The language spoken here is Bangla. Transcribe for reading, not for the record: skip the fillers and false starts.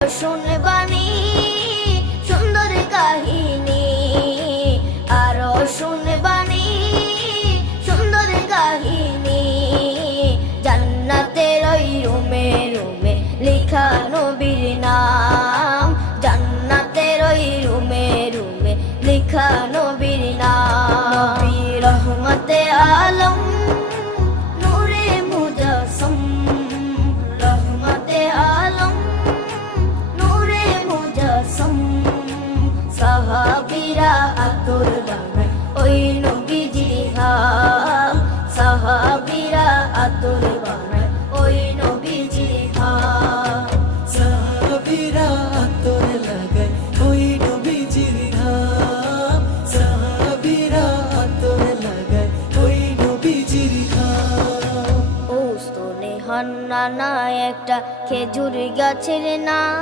শুনবানি সুন্দর কাহিনী, আরো শুনবানি সুন্দর কাহিনী। জান্নাতের ওই রুমে রুমে লেখা নবীর নাম, জান্নাতের ওই রুমে রুমে লেখা নবীর নাম। নবী রহমতে আলম নূরে মুজাসসম, রহমতে আলম নূরে মুজাসসম। সাহাবীরা আতর বানায় ওই নবীজির ঘাম, সাহাবীরা আতর বানায় ওই নবীজির ঘাম। সাহাবীরা আতর লাগায় ওই নবীজির ঘাম, সাহাবীরা আতর লাগায় ওই নবীজির ঘাম। ও স্তনে হান্নানা একটা খেজুর গাছের নাম।